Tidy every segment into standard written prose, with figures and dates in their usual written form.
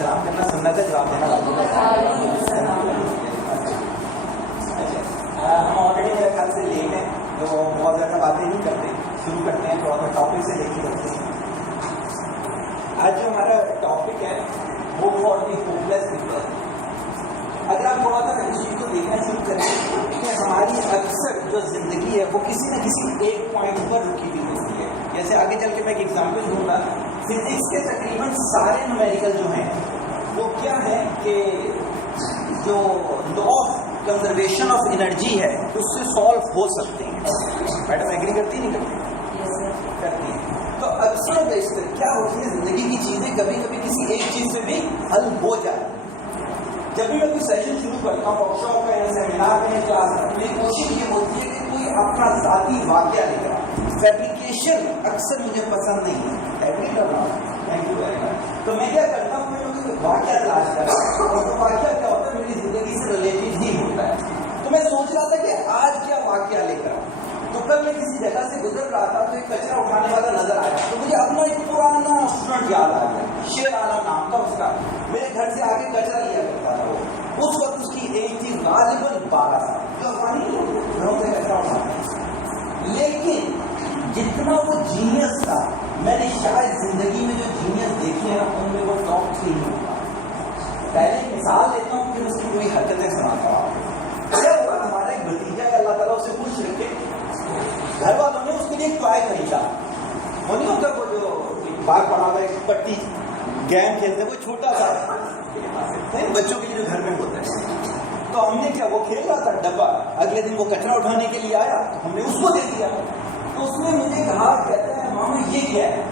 سلام کرنا سننا تھا، جواب دینا واجب ہے. ہم آلریڈی میرے خیال سے لیٹ ہیں تو بہت زیادہ باتیں نہیں کرتے، شروع کرتے ہیں تھوڑا سا ٹاپک سے دیکھ کے کرتے ہیں. آج جو ہمارا ٹاپک ہے وہ فار دی ہوپلیس پیپل. اگر آپ تھوڑا سا اس چیز کو دیکھنا شروع کریں کہ ہماری اکثر جو زندگی ہے وہ کسی نہ کسی ایک پوائنٹ پر رکی ہوئی ہوتی ہے. جیسے آگے چل کے میں ایک ایگزامپل دوں گا. فزکس کے تقریباً سارے نومیریکل جو ہیں وہ کیا ہے کہ جو law of conservation of energy ہے اس سے سالو ہو سکتے ہیں. میڈم ایگری کرتی نہیں کرتی؟ کرتی ہیں. تو اکثر بیشتر کیا ہوتی ہے زندگی کی چیزیں کبھی کبھی کسی ایک چیز سے بھی حل ہو جاتی ہیں. جب بھی میں کوئی سیشن شروع کرتا ہوں ورک شاپ کا یا سیمینار میں یا کلاس میں، میری کوشش یہ ہوتی ہے کہ کوئی اپنا ذاتی واقعہ لے کر. فیبریکیشن اکثر مجھے پسند نہیں ہے. ایگری کر رہا ہوں، تھینک یو ویری مچ. تو میں کیا کرتا ہوں، میں کوئی واقعہ تلاش کرتا ہوں اور وہ واقعہ کیا ہوتا ہے میری زندگی سے ریلیٹڈ ہی ہوتا ہے. تو میں سوچ رہا تھا کہ آج کیا واقعہ لے کر آؤں. تو کل میں کسی جگہ سے گزر رہا تھا تو ایک کچرا اٹھانے والا نظر آیا تو مجھے اپنا ایک پرانا اسٹوڈنٹ یاد آ گیا. شیر عالم نام تھا اس کا. میرے گھر سے آگے کچرا لیا کرتا تھا. وہ اس وقت اس کی ایج تھی غالباً 12 سال. گھروں سے کچرا اٹھانا. لیکن جتنا وہ جینیس تھا میں نے شاید زندگی میں جو جینیس دیکھے ہیں ان میں وہ ٹاپ 3 نہیں ہوتا. پہلے مثال دیتا ہوں پھر اس کی کوئی حرکتیں سناتا ہوں. کیا ہوا، ہمارا ایک بھتیجا ہے اللہ تعالیٰ اسے خوش رکھے، گھر والوں نے اس کے لیے ایک ٹوائے خریدا. وہ نہیں ہوتا وہ جو باغ پڑا ہوا ایک پٹی گیم کھیلتے وہ چھوٹا سا بچوں کے لیے جو گھر میں ہوتا ہے. تو ہم نے کیا، وہ کھیل رہا تھا ڈبا. اگلے دن وہ کچرا اٹھانے کے لیے آیا تو ہم نے اس کو دے دیا. تو اس نے مجھے کہا، کہتا ہے ماما یہ کیا ہے.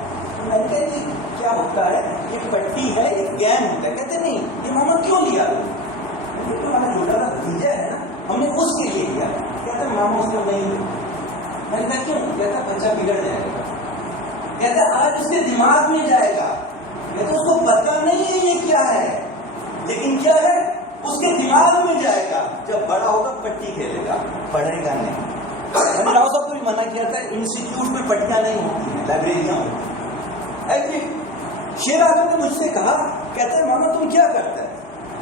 میں نے کہا یہ کیا ہوتا ہے، یہ پٹی ہے، ایک گیم ہوتا ہے. کہتے نہیں یہ ماما کیوں لیا. ہمارا چھوٹا سا بھتیجا ہے نا، ہم نے اس کے لیے لیا. کہتا ہے ماما اس کو نہیں. میں نے کہا کیوں. کہتا بچہ بگڑ جائے گا. کہتا آج اس کے دماغ میں جائے گا. کہتا اس کو پتا نہیں ہے یہ کیا ہے، لیکن کیا ہے اس کے دماغ میں جائے گا. جب بڑا ہوگا پٹی کھیلے گا، پڑھے گا نہیں. میں نے راؤ صاحب کو بھی منع کیا تھا انسٹیٹیوٹ میں پٹیاں نہیں ہوتی ہیں، لائبریریاں ہوتی ہیں. شیر اعظم نے مجھ سے کہا، کہتے ہیں ماما تم کیا کرتا ہے.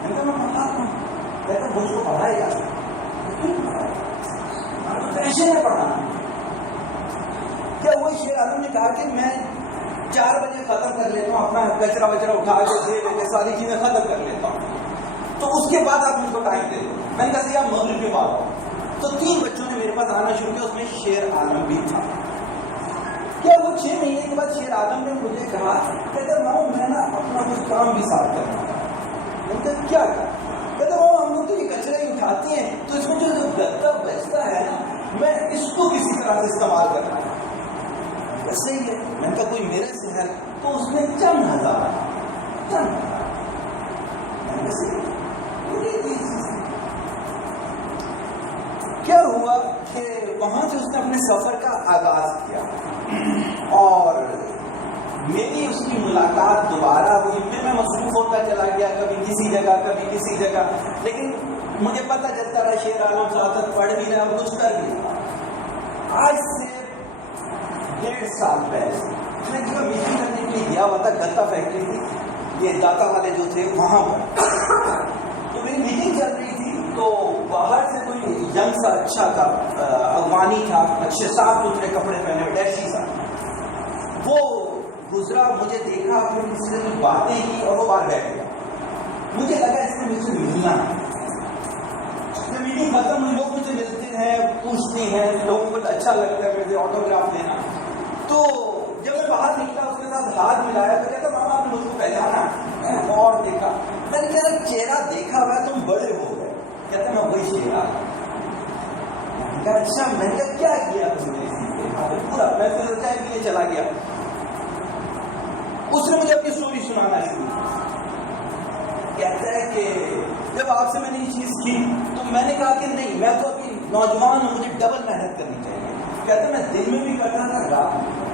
میں نے کہا میں پڑھاتا ہوں. کہتا مجھ کو پڑھائے گا. پیشن ہے پڑھانا. کیا وہ شیر اعظم نے کہا کہ میں 4 بجے ختم کر لیتا ہوں اپنا کچرا وچرا اٹھا کے دے کے ساری چیزیں ختم کر لیتا ہوں، تو اس کے بعد آپ مجھ کو ٹائم دے دو. میں نے کہا سر آپ مغرب کے بعد آؤ. تو 3 بچوں نے میرے پاس آنا شروع کیا، اس میں شیر عالم بھی تھا. کیا وہ 6 مہینے کے بعد شیر عالم نے مجھے کہا، کہتے ماما میں نا اپنا کچھ کام بھی ساتھ کرنا. میں نے کہا کیا کہا. کہتے ماما ہم لوگ تو یہ کچرے ہی اٹھاتے ہیں تو اس میں جو گدا بچتا ہے نا میں اس کو کسی طرح سے استعمال کرنا ہے. صحیح ہے. میں نے کہا کوئی میرے سے ہے تو اس میں چند ہزار. کیا ہوا کہ وہاں سے اس نے اپنے سفر کا آغاز کیا اور میری اس کی ملاقات دوبارہ ہوئی. پھر میں مصروف ہوتا چلا گیا، کبھی کسی جگہ کبھی کسی جگہ. لیکن مجھے پتہ چلتا رہا شیر عالم صاحب پڑھ بھی رہا کچھ کر بھی رہا. آج سے 1.5 سال پہلے میں جو میٹنگ کرنے کے لیے گیا ہوا تھا، گتا فیکٹری تھی، یہ داتا والے جو تھے وہاں پر. تو میری میٹنگ چل رہی تھی تو باہر سے کوئی ینگ سا اچھا تھا، افغانی تھا، اچھے صاف ستھرے کپڑے پہنے ہوئے، ڈیشی سا. وہ گزرا، مجھے دیکھا، پھر مجھ سے باتیں کی اور وہ باہر بیٹھ گیا. مجھے لگا اس نے مجھ سے ملنا ہے. میٹنگ ختم ہوئی، لوگ مجھے ملتے ہیں، پوچھتے ہیں، لوگوں کو اچھا لگتا ہے مجھے آٹوگراف دینا. تو جب میں باہر نکلا اس کے ساتھ ہاتھ ملایا تو کہتا ماما آپ نے مجھ کو پہچانا. میں نے اور دیکھا، میں نے کہا چہرہ دیکھا ہوا تم بڑے ہو گئے. کہتا میں وہی چہرہ. میں نے کہا اچھا. میں نے کہا کیا کیا تم نے پورا. میں پھر چائے پینے چلا گیا. اس نے مجھے اپنی اسٹوری سنانا شروع کی. کہتا ہے کہ جب آپ سے میں نے یہ چیز کی تو میں نے کہا کہ نہیں میں تو ابھی نوجوان ہوں، مجھے ڈبل محنت کرنی چاہیے. کہتے میں دن میں بھی کرتا تھا، رات میں.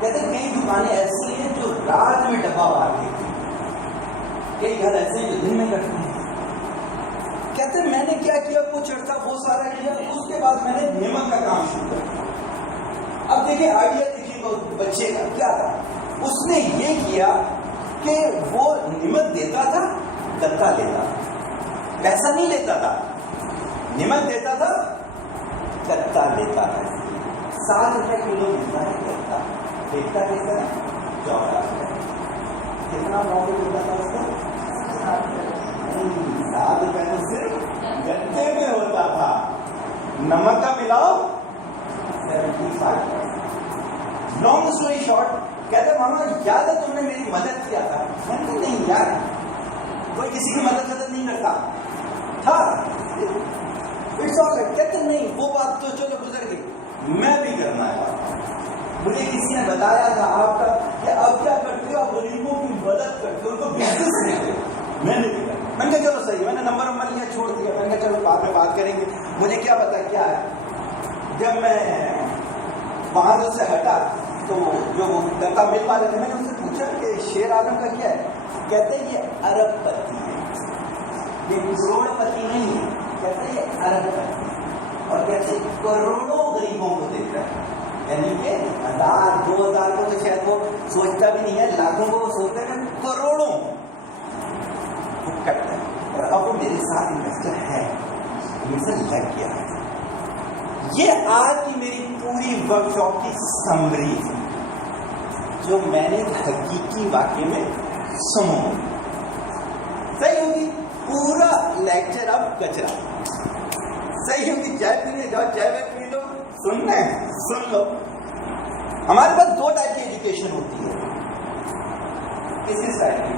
کہتے کئی دکانیں ایسی ہیں جو رات میں ڈبہ مار دیتی ہیں، کئی گھر ایسے ہیں جو دن میں کرتے ہیں. کہتے میں نے کیا کیا، وہ چڑھتا وہ سارا کیا. اس کے بعد میں نے نیمک کا کام شروع کر دیا. اب دیکھیں آئیڈیا دیکھیے بچے کا کیا تھا. اس نے یہ کیا کہ وہ نمک دیتا تھا گتا لیتا، پیسہ نہیں لیتا تھا، نمک دیتا تھا گتا لیتا تھا. 7 روپے کلو ملتا ہے گتا، بیچتا کیسا ہے 14 روپے. کتنا پروفٹ ہوتا تھا اس کا؟ 7 روپے تو صرف گتے میں ہوتا تھا. نمک کا ملاؤ 75. لانگ اسٹوری شارٹ، کہتے ماما یاد ہے تم نے میری مدد کیا تھا؟ میں نے کہا نہیں یار، کوئی کسی کی مدد نہیں کرتا تھا. کہتے نہیں وہ بات تو چلو گزر گئی، میں بھی کرنا ہے. مجھے کسی نے بتایا تھا آپ کا کہ اب کیا کرتے ہو، آپ غریبوں کی مدد کرتے ہو، ان کو بزنس نہیں دے. میں نے بھی کرا. میں نے کہا چلو صحیح. میں نے نمبر لیا چھوڑ دیا. میں نے کہا چلو بعد میں بات کریں گے. مجھے کیا پتا کیا ہے. جب میں وہاں سے ہٹا تو جو گنگا مل والے تھے، میں نے ان سے پوچھا کہ شیر عالم کا کیا ہے. کہتے ہیں یہ ارب پتی ہے، یہ کروڑ پتی نہیں ہے. کہتے ہیں یہ ارب پتی، اور کہتے ہیں کروڑوں غریبوں کو دیکھ رہا ہے. یعنی کہ 1000 2000 کو تو شاید وہ سوچتا بھی نہیں ہے، لاکھوں کو وہ سوچتا ہے، کروڑوں وہ کرتا ہے. اور اب وہ میرے ساتھ انویسٹر ہے، مجھ سے لگ گیا ہے. یہ آج کی میری پوری ورک شاپ کی سمری تھی جو میں نے حقیقی واقعے میں سنو. صحیح ہوگی پورا لیکچر اب کچرا. صحیح ہوگی چائے پینے جاؤ، چائے پی لو، سننا ہے سن لو. ہمارے پاس 2 ٹائپ کی ایجوکیشن ہوتی ہے. کس ٹائپ کی؟